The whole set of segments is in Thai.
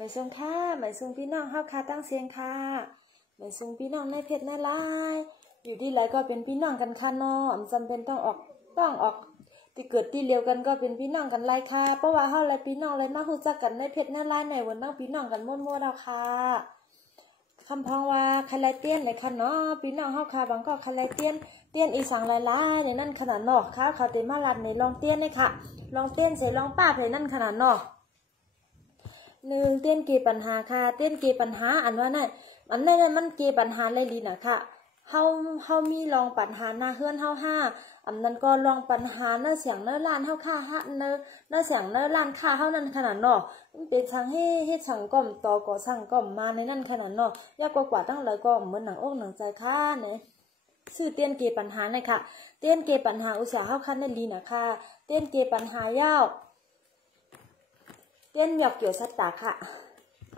หมายซุงค่ะหมายซุงพี่น้องเฮาค่ะตั้งเสียงค่ะหมายซุงพี่น้องในเพจในไลน์อยู่ที่ไรก็เป็นพี่น้องกันค่ะเนาะจำเป็นต้องออกที่เกิดที่เลียวกันก็เป็นพี่น้องกันไรค่ะเพราะว่าเฮาและพี่น้องเลยมาฮู้จักกันในเพจในไลน์ในวันนั่งพี่น้องกันมั่วๆแล้วค่ะคำพองว่าใครไรเตี้ยนเลยค่ะเนาะพี่น้องเฮาค่ะบางก็ใครไรเตี้ยนอีสังหลายๆในนั่นขนาดเนาะค่ะเขาเต็มมาลัดในลองเตี้ยนเลยค่ะลองเตี้ยนใส่ลองป้าในนั่นขนาดเนาะหนึ่งเตี้ยนเกี่ปัญหาค่ะเตี้ยนเกี่ปัญหาอันว่านั่นมันเกี่ปัญหาอะไรดีนะค่ะเฮามีลองปัญหาหน้าเฮือนเฮาห้าอันนั้นก็ลองปัญหาเนื้อเสียงเนื้อล้านเฮาค่าฮะเนื้อเสียงเนื้อล้านค่าเฮานั่นขนาดเนาะมันเป็นสังเฮ็ดสังก้มต่อก่อสังก้มมาในนั่นขนาดเนาะยากกว่าตั้งเลยก็เหมือนหนังอกหนังใจค่ะเนี่ยชื่อเตี้ยนเกี่ปัญหาเลยค่ะเตี้ยนเกี่ปัญหาอุตสาหเฮาคันนั่นดีนะค่ะเตี้ยนเกี่ปัญหายาวเตี้ยนหยอกเกี่ยวสัตตาค่ะ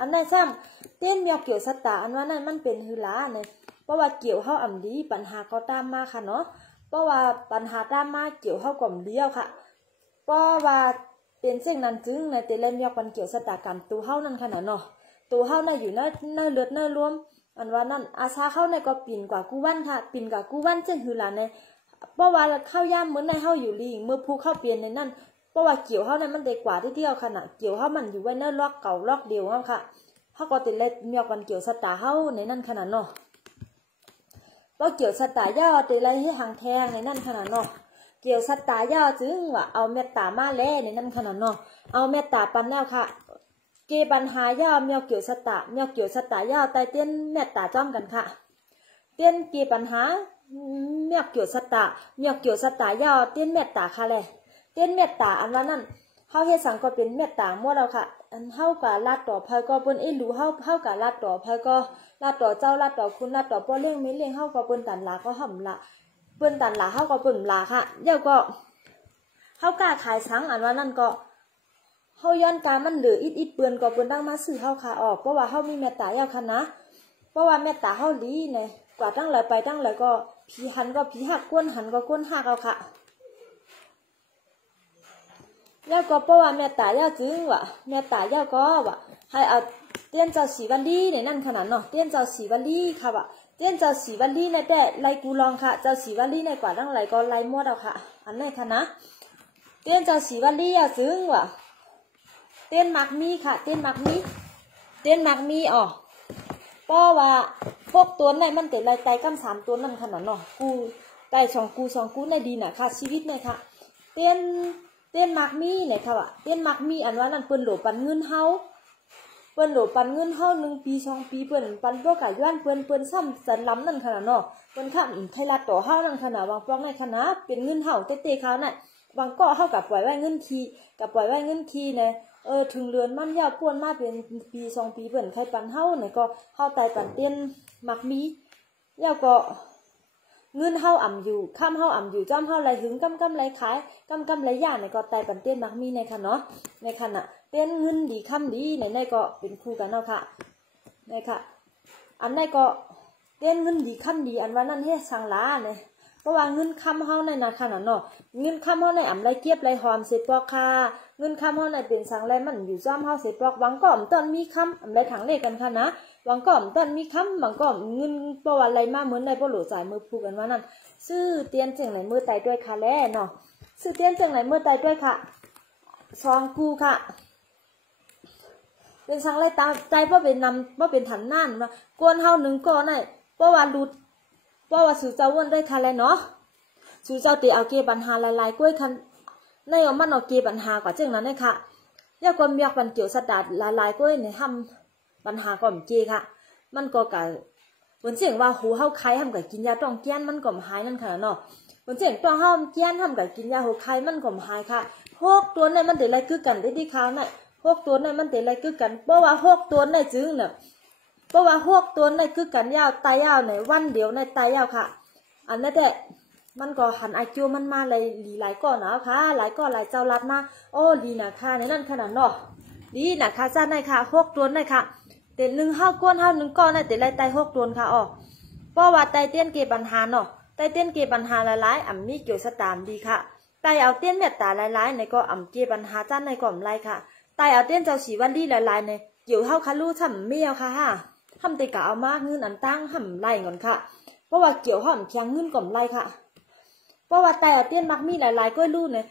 อันนั้นซ้ำเตี้ยนหยอกเกี่ยวสัตตาอันว่านั่นมันเป็นหือล้าเนี่ยเพราะว่าเกี่ยวเฮาอ่ำดีปัญหาก็ตามมาค่ะเนาะเพราะว่าปัญหาตามมาเกี่ยวเฮาก่อมเดียวค่ะเพราะว่าเป็นสิ่งนั้นจึงในแต่ละหยอกปันเกี่ยวสัตตากันตัวเฮานั่นขนาดเนาะตัวเฮาน่ะอยู่เนื้อเลือดเนื้อรวมอันว่านั่นอาชาเข้าในก็ปิ่นกว่ากูวันค่ะปิ่นกว่ากูวันจึงหือล้าในเพราะว่าเข้าย่ามเหมือนในเฮาอยู่ลีเมื่อผู้เข้าเปลี่ยนในนั่นเพราะว่าเกี่ยวเฮานั้นมันได้กว่าที่เดียวขนาดเกี่ยวเฮามันอยู่ไว้เนื้อล็อกเก่าล็อกเดียวเฮาค่ะเฮาก็ติดเล็ดหยอกปันเกี่ยวสัตตาเฮาในนั่นขนาดเนาะก็เกี่ยวสัตตาย่อตีไรให้หางแทงในนั่นขนาดเนาะเกี่ยวสัตตาย่อจึงว่าเอาเมตตามาแล่ในนั่นขนาดเนาะเอาเมตตาปันแนวค่ะเกี่ยวปัญหาย่อเมียวเกี่ยวสัตตาเมียวเกี่ยวสัตตาย่อไตเตี้ยนเมตตาจ้อมกันค่ะเตี้ยนเกี่ยวปัญหาเมียวเกี่ยวสัตตาเมียวเกี่ยวสัตตาย่อเตี้ยนเมตตาค่ะเลยเตี้ยนเมตตาอันว่านั่นเฮาเฮ็ดสังก็เป็นเมตตามั่วเราค่ะอันเฮากะลาดต่อภัยก็เปิ้นรู้เฮากะลาดต่อภัยก็ลาดต่อเจ้าลาดต่อคุณลาดต่อป้อเลี้ยงไม่เลี้ยงเฮาก็เปิ้นตันลาก็ห่ำละเปิ้นตันลาเฮาก็เปิ้นลาค่ะเดี๋ยวก็เฮากะขายสังอันว่านั่นก็เฮาย้อนการมันเหลืออิดเปิ้นก็เปิ้นตั้งมาซื้อเฮาค่ะออกเพราะว่าเฮามีเมตตายาวค่ะนะเพราะว่าเมตตาเฮาดีเนี่ยกว่าตั้งหลายไปตั้งหลายก็ผีหันก็ผีหักก้นหันก็ก้นหักเอาค่ะแล้วก็เพราะว่าเมตตายาวจึงว่ะเมตตายาวก็ว่ะให้เอาเตี้ยนเจ้าสีวันดีในนั่นขนาดเนาะเตี้ยนเจ้าสีวันดีค่ะว่ะเตี้ยนเจ้าสีวันดีในแต่ไล่กูลองค่ะเจ้าสีวันดีในกว่าตั้งหลายก็ไล่หมดเอาค่ะอันนี้ค่ะนะเตี้ยนเจ้าสีวันดีอ่ะจึงว่ะเตี้ยนมักมีค่ะเตี้ยนมักมีอ๋อเพราะว่าพวกตัวในมันแต่ไล่ไตกำ3ตัวนั่นขนาดเนาะกูไต2กูในดีน่ะค่ะชีวิตเนี่ยค่ะเตี้ยนมักมีเนี่ยค่ะว่ะเตี้ยนมักมีอันว่านั่นเปิ้นโหลปันเงินเฮา1 ปี2 ปีเปิ้นปันพวกกะย้อนเปิ้นซ้ำสันล้ำนั่นขนาดเนาะเปิ้นค่ะไทยรัฐต่อเฮานั่นขนาดวางปองในคณะเป็นเงินเฮาเต้ๆเขาน่ะบางก็เฮากับปล่อยไว้เงินคีกับปล่อยไว้เงินคีเนี่ยถึงเรือนมันยาวป่วนมาเป็นปี2 ปีเปิ้นใครปันเฮาเนี่ยก็เฮาตายปันเตี้ยนมักมีแล้วก็เงินเฮาอ่ำอยู่ข้ามเฮาอ่ำอยู่จ้อมเฮาไรหึงกำไรขายกำไรย่าเนี่ยก็ตายปันเตี้ยนมักมีในค่ะเนาะในขณะเตี้ยนเงินดีค่ำดีในก็เป็นคู่กันเนาะค่ะในค่ะอันในก็เตี้ยนเงินดีค่ำดีอันว่านั่นให้สังลาเนี่ยเพราะว่าเงินค่ำเฮาในขณะเนาะเงินค่ำเฮาในอ่ำไรเกียบไรหอมเสปอกค่ะเงินค่ำเฮาในเป็นสังไรมันอยู่จ้อมเฮาเสปอกวังก่อมต้นมีค่ำอ่ำไรถังเลกันค่ะนะบางก่อมต้นมีค้ำบางก่อมเงินประวัติอะไรมาเหมือนในปลวจ่ายมือผูกกันว่านั่นซื้อเตียนจึงไหนมือไตด้วยค่ะแล่เนาะซื้อเตียนจึงไหนมือไตด้วยค่ะ2 กูค่ะเป็นสังไรตาใจเพราะเป็นนำเพราะเป็นถันน่านมากวนเฮา1ก้อนได้เพราะว่าหลุดเพราะว่าสู่เจ้าวนได้ค่ะแล่เนาะสู่เจ้าตีเอาเกปัญหาหลายๆกล้วยคันในเอามันเอาเกปัญหากว่าจึงนั้นได้ค่ะยากความอยากปันเกี่ยวสตาร์หลายๆกล้วยในห้ำปัญหาก่อมเจค่ะมันก็กะเหมือนเสียงว่าหูเฮาไข้ทำกับกินยาต้องแก้นมันก็หายนั่นค่ะเนาะเหมือนเสียงต้องเฮาแก้นทำกับกินยาหูไข้มันก็หายค่ะ6 ตัวในมันแต่ไรคือกันได้ที่เขาน่ะ6 ตัวในมันแต่ไรคือกันเพราะว่า6 ตัวในจึงเนี่ยเพราะว่า6 ตัวในคือกันยาวตายยาวในวันเดียวในตายยาวค่ะอันนั้นแต่มันก็หันอาจูมันมาเลยหลายก้อนนะค่ะหลายก้อนหลายเจ้ารัดมาโอ้ดีนะค่ะในนั่นขนาดเนาะดีนะค่ะจ้าในค่ะ6 ตัวในค่ะแต่1 เฮาก้นเฮา1ก้อนได้แต่ไรไต6 ตัวค่ะอ๋อเพราะว่าไตเตี้ยนเกี่ยปัญหาเนาะไตเตี้ยนเกี่ยปัญหาหลายๆมีเกี่ยวสตามดีค่ะไตเอาเตี้ยนเมตตาหลายๆในก็เกี่ยปัญหาจ้าในก็ไรค่ะไต ตายเอาเตี้ยนเจ้าสีวันดีหลายๆเนี่ยเกี่ยวเฮาค่ะรู้ทำเมียวค่ะฮะทำตีกะเอามากเงินอันตั้งห่ำไรก่อนค่ะเพราะว่าเกี่ยวห่ำแข็งเงินก่อนไรค่ะเพราะว่าแต่เตี้ยนมักมีหลายๆก็รู้เนี่ย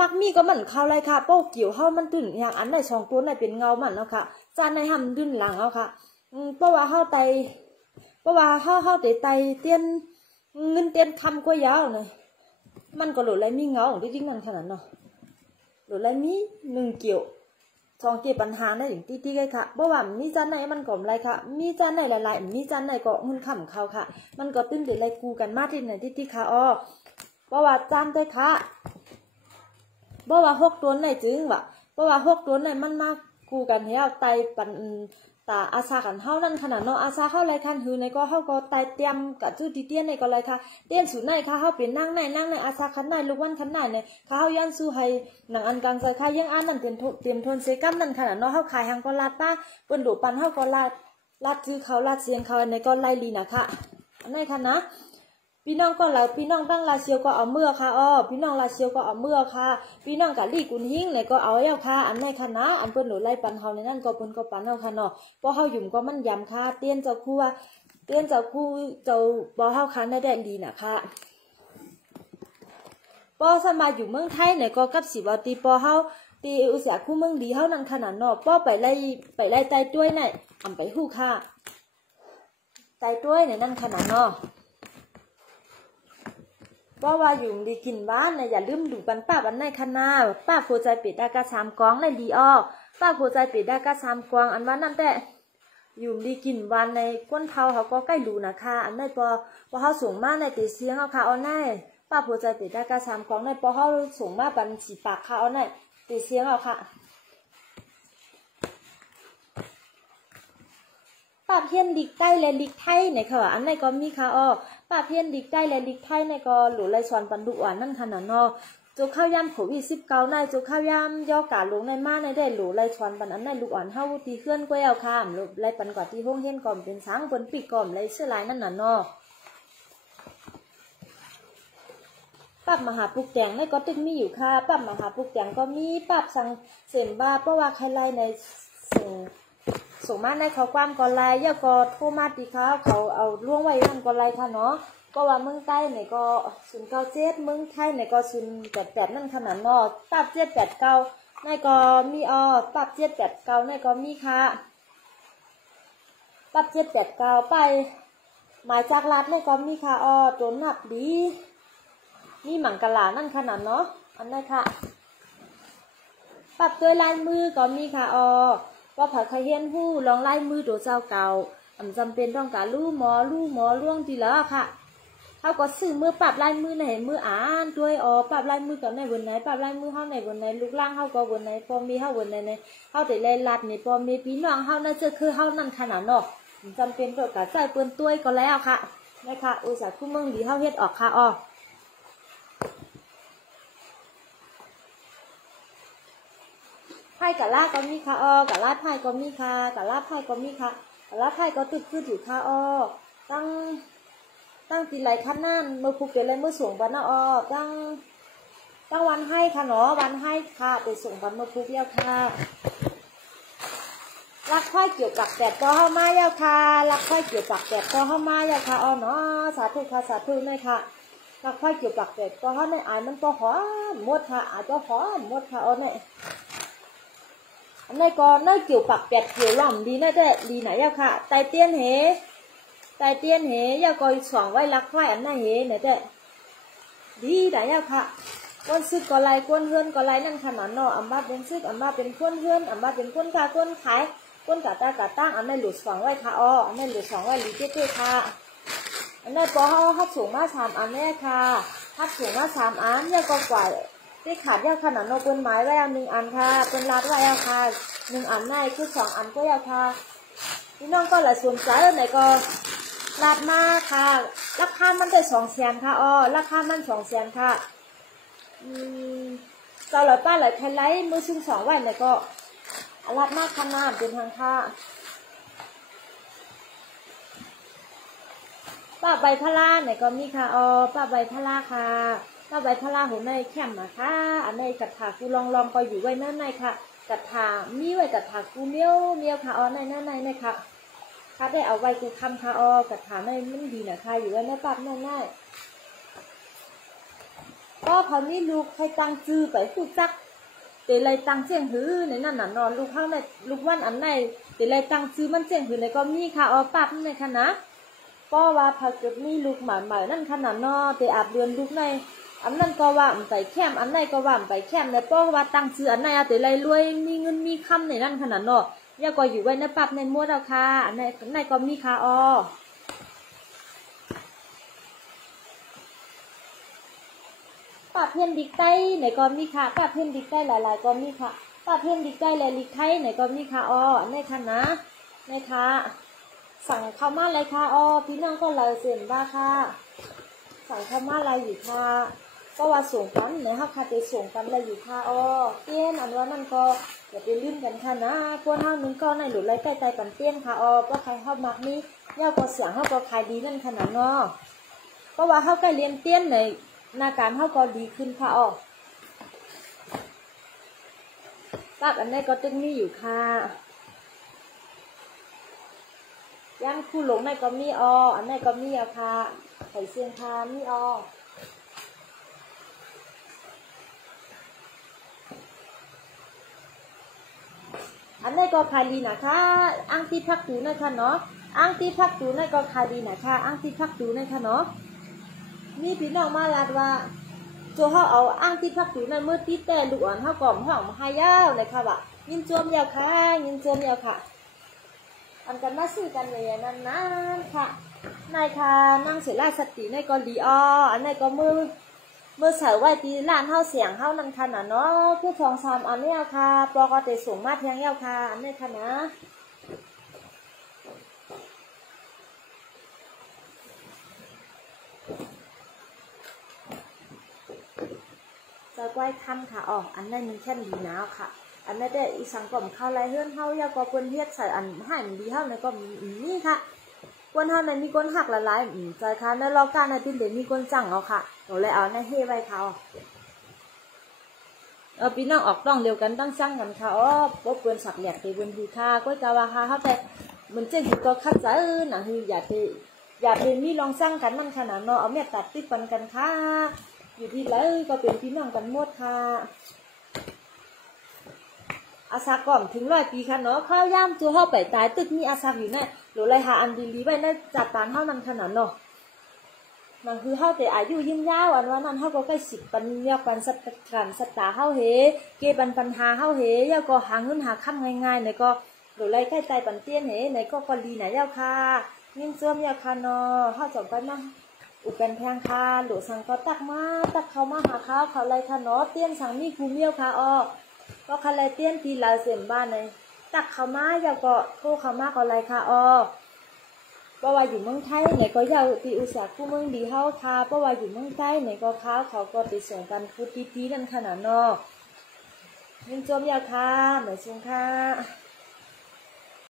มักมีก็มันเข้าไรค่ะเพราะเกี่ยวเฮามันตื่นอย่างอันไหนสองตัวไหนเป็นเงามันเนาะค่ะจานในห่ำดึงหลังเอาค่ะเพราะว่าเฮาไตเพราะว่าเฮาไตเตี้ยนเงินเตี้ยนคำก็ยาวเนี่ยมันก็หลุดไรมีเงาของที่จริงมันขนาดเนาะหลุดไรมีหนึ่งเกี่ยวสองเกี่ยวปัญหาในถึงตีๆเลยค่ะเพราะว่ามีจานไหนมันก่อมไรค่ะมีจานไหนหลายๆมีจานไหนก็เงินคำเขาค่ะมันก็ตื้นเดือดไรกูกันมากที่ไหนตีๆค่ะอ๋อเพราะว่าจานได้ค่ะเพราะว่า6ตัวไหนจริงวะเพราะว่า6ตัวไหนมันมากกูกันเฮียไตปันตาอาซากันเฮานั่นขนาดเนาะอาซาเข้าไรคันหือในก็เฮาก็ไตเตรียมกับจุดที่เตี้ยนในก็ไรค่ะเตี้ยนสูนในค่ะเฮาเป็นนั่งในอาซาคันในลูกวันคันในเนี่ยเขาเฮายันสู้ให้หนังอันกลางใจค่ะยังอันนั่นเตรียมทนเซกัมนั่นขนาดเนาะเฮาขายหังก็ลาดป้าเปิ้นดูปันเฮาก็ลาดจื้อเขาลาดเสียงเขาในก็ไล่ลีนะค่ะอันไหนค่ะนะพี่น้องก็แล้วพี่น้องตั้งลาเชียวก็เอาเมื่อค่ะอ้อพี่น้องลาเชียวก็เอาเมื่อค่ะพี่น้องกะลี่กุนหิ้งเนี่ยก็เอาแล้วค่ะอันไหนค่ะนะอันเปิ้นหนูไล่ปันเฮาในนั่นก็เปิ้นก็ปันเฮาค่ะเนาะเพราะเฮาหยุ่มก็มันยำค่ะเตี้ยนเจ้าคู่ว่าเตี้ยนเจ้าคู่เจ้าบ่เฮาคันได้ดีน่ะค่ะปอสมาอยู่เมืองไทยเนี่ยก็กับสิว่าตีปอเฮาตีอุตสาหคู่เมืองดีเฮานั่นขนาดเนาะปอไปไล่ไตต้วยเนี่ยอำไปฮู้ค่ะไตต้วยเนี่ยนั่นขนาดเนาะเพราะว่าอยู่ดีกินบ้านเนี่ยอย่าลืมดูปันป้าบันในคณะป้าโคใจเป็ดได้กระ3 กองในดีออป้าโคใจเป็ดได้กระ3 กองอันว่านั่นแต่อยู่ดีกินวันในก้นเผาเขาก็ใกล้รู้นะคะอันในพอเขาส่งมาในตีเสียงเอาค่ะเอาแน่ป้าโคใจเป็ดได้กระ3 กองในพอเขาส่งมาปันสีปากค่ะเอาแน่ตีเสียงเอาค่ะป้าเพี้ยนดิกใต้และดิกไทยเนี่ยค่ะอันไหนก็มีค่ะอ้อป้าเพี้ยนดิกใต้และดิกไทยเนี่ยก็หลุดไล่สอนปันดุอ่านนั่นขนาดเนาะจุกข้าวยำโควิด19ในจุกข้าวยำย่อกาลงในมาในได้หลุดไล่สอนปันอันไหนลูกอ่อนเฮาตีเคลื่อนก็เอาค่ะหลุดไล่ปันกว่าที่ห้องเฮียนก่อมเป็นช้างบนปีกก่อมไล่เสื้อลายนั่นน่ะเนาะปับมหาปุกแจงในก็ตึกมีอยู่ค่ะปับมหาปุกแจงก็มีปับสังเสมบาเพราะว่าใครไล่ในส่งมาในเขาความก่อนไล่ย่าก็โทรมาตีเขาเอาล่วงไว้นั่นก่อนไล่ค่ะเนาะก็ว่าเมืองใต้เนี่ยก็097เมืองไทยเนี่ยก็088นั่นขนาดเนาะปับ789ในก็มีปับ789ในก็มีค่ะปับ789ไปหมายจากรัฐเนี่ยก็มีค่ะตัวหนักดีมีหมังกะลานั่นขนาดเนาะอันนั้นค่ะปับด้วยลายมือก็มีค่ะก็ผักไข่เฮียนหู้ลองไล่มือตัวเจ้าเก่าจำเป็นต้องการลู่หมอล่วงทีแล้วค่ะเขาก็ซื้อมือปรับลายมือไหนมืออ่านด้วยปรับลายมือกับในบนไหนปรับลายมือเขาในบนไหนลูกล่างเขาก็บนไหนพอมีเขาบนไหนเขาแต่ลายลัดนี่พอมีพี่น้องเขาน่าจะคือเขานั่นขนาดเนาะจำเป็นต้องการใส่เปื้อนตัวก็แล้วค่ะนะคะอุตสาหคู่เมืองดีเขาเฮ็ดออกค่ะไพ่กะลาก็มีค่ะกะลาไพ่ก็มีค่ะกะลาไพ่ก็มีค่ะกะลาไพ่ก็ตึกคือถือค่ะตั้งตีไหลขั้นนั่นเมื่อพูกเกิดอะไรเมื่อส่งบันนะตั้งวันให้ค่ะเนาะวันให้ค่ะไปส่งบันเมื่อพูกเย้าค่ะรักไพ่เกี่ยวกับแดดก็เข้ามาเย้าค่ะรักไพ่เกี่ยวกับแดดก็เข้ามาเย้าค่ะเนาะสาธุค่ะสาธุเลยค่ะรักไพ่เกี่ยวกับแดดก็เข้าในอายมันก็หอมหมดค่ะอาจจะหอมหมดค่ะเนี่ยอันนี้ก็น่าเกี่ยวปักแปดเกี่ยวหล่อมดีน่าจะดีไหนอะค่ะไตเตี้ยนเหยาก็สองไว้รักไว้อันนั้นเหเนี่ยจะดีไหนอะค่ะก้นซึกก็ไรก้นเฮือนก็ไรนั่นขนาดเนาะอัมมาเป็นซึกอัมมาเป็นก้นเฮือนอัมมาเป็นก้นกาก้นขายก้นกาตากาตั้งอันนั้นหลุดสองไว้ค่ะอันนั้นหลุดสองไว้ลีเจ๊ค่ะอันนั้นพอเขาฮัดสูงมา3 อันแน่ค่ะฮัดสูงมา3 อันยาก็กว่าที่ขาดยาขนาดโนเป็นไม้ไว้1 อันค่ะเป็นรัดไว้ค่ะ1 อันในคือ2 อันก็ยาค่ะพี่น้องก็หลายส่วนใจไหนก็รัดมาค่ะราคามันได้200,000ค่ะราคามัน200,000ค่ะเจ้าหลายป้าหลายไทยไลท์มือซึ่ง2 วันไหนก็รัดมากขนาดเป็นทางค่ะป้าใบพะลาไหนก็มีค่ะป้าใบพะลาค่ะป้าใบพะลาหัวในแคมนะคะอันในกระถากูลองก็อยู่ไว้นั่นในค่ะ กระถางมีไว้กระถางกูเมียวค่ะอ๋อในค่ะค่ะได้เอาไว้กูคำค่ะอ๋อกระถางในมันดีนะคะอยู่ไว้ในปั๊บในก็พอนี้ลูกให้ตังจื้อไปพูดจักเตลัยตังเจียงหือในนั่นน่ะนอนลูกข้างในลูกวันอันไหนเตลัยตังจื้อมันเจียงหือในก็มีค่ะอ๋อปั๊บในค่ะนะก็ว่าพอเกิดมีลูกหมานั่นขนาดนอเตอาบเดือนลูกในอันนั้นก็ว่าไปแคมอันไหนก็ว่าไปแคมในป้อว่าตังจื้ออันไหนเตลัยรวยมีเงินมีคำในนั่นขนาดนอย่าก็อยู่ไว้ในปั๊บในมัวเราค่ะอันไหนก็มีค่ะอ๋อป้าเพื่อนดิกใต้ไหนก็มีค่ะป้าเพื่อนดิกใต้หลายๆก็มีค่ะป้าเพื่อนดิกใต้หลายลิกไทยไหนก็มีค่ะอ๋อในค่ะนะในค่ะสั่งข้าวมาเลยค่ะอ๋อพี่น้องก็เลยเสียนบ้าค่ะสั่งข้าวมาอะไรอยู่ค่ะก็ว่าส่งกันไหนฮะค่ะไปส่งกันอะไรอยู่ค่ะอ๋อเตี้ยนอันว่านั่นก็อย่าไปลืมกันค่ะนะกวนห้านึงก็ในหลุดไรใกล้ใจปันเตี้ยนค่ะอ๋อก็ใครเข้ามักนี้ย่าก็เสียงเขาก็ขายดีนั่นขนาดเนาะก็ว่าเขาใกล้เรียนเตี้ยนในหน้าการเขาก็ดีขึ้นค่ะอ๋อตักอันนี้ก็ตึงมีอยู่ค่ะย่างคู่หลงในก็มีออันนี้ก็มีเอาค่ะไข่เสียงค่ะมีออันนี้ก็ขายดีนะคะอังที่พักดูนะคะเนาะอังที่พักดูนั่นก็ขายดีนะคะอังที่พักดูนะคะเนาะนี่พี่น้องมาลาดว่าตัวเขาเอาอังที่พักดูนั่นเมื่อที่แต่ลูกอ่อนเขากล่อมห้องหายาวเลยค่ะว่ะยินจวมยาวค่ะยินจวมยาวค่ะอันกันมาซื้อกันเลยนั่นค่ะนายค่ะนั่งเสียราสติในก็ดีอันนี้ก็มือเสาไว้ตีร้านเฮาเสียงเฮานั่นค่ะนะเนาะเพื่อทองซามอันนี้ค่ะปกติสูงมากเพียงเยาค่ะอันนี้ค่ะนะจะไว้คำค่ะอันนี้มีแค่ดีนะค่ะอันนี้ได้อีสังกล่อมข้าวไรเฮือนเฮาอยากก็เพิ่นเฮ็ดใส่อันให้มันดีเฮาในก็มีนี่ค่ะกวนเฮาในมีก้นหักละลายใจค่ะในรอการในที่เดี๋ยวมีก้นจังเอาค่ะเราเลยเอาในเฮไว้เขาพี่น้องออกต้องเร็วกันต้องช่างกันค่ะป๊บเปินสักแหลกไปบนดีค่ะก้อยกาวาค่ะเขาแต่เหมือนเจ้าหิก็คัดใจนะคืออย่าเป็นมีลองสร้างกันนั่นขนาดเนาะเอาเม็ดตัดติ๊กปันกันค่ะอยู่ที่ไรก็เป็นพี่น้องกันหมดค่ะอาซาก่อนถึง100 ปีค่ะเนาะข้าวย่ามตัวเข้าไปตายตึกมีอาซาอยู่เนี่ยหรือไรหาอันดีๆไว้ในจัดตานเท่านั้นขนาดเนาะนั่นคือเข้าแต่อายุยืนยาวอันว่านั้นเข้าก็ใกล้10 ปันยากปันสัตกันสัตตาเข้าเฮเกปัญหาเข้าเฮยาก็หาเงินหาค่ำง่ายๆในก็หรือไรใกล้ใจปันเตี้ยนเฮในก็ดีไหนยาค่ะยิ่งเสื่อมยาค่ะเนาะเข้าจบไปมาอุเป็นแพงค่ะหรือสั่งก็ตักเขามาหาข้าวเขาไรค่ะเนาะเตี้ยนสั่งมีกูเมียวค่ะก็คาไรเตี้ยนทีลาเสียมบ้านเลยตักเขามาอย่าก็โทษเขามาก็ไรค่ะเพราะว่าอยู่เมืองไทยไหนก็ยาวตีอุตสาหกู้เมืองดีเฮาค่ะเพราะว่าอยู่เมืองใต้ไหนก็ข้าวเขาก็ไปส่งกันพูดตีนั่นขนาดเนาะยิ่งจมยาค่ะหมายชงค่ะ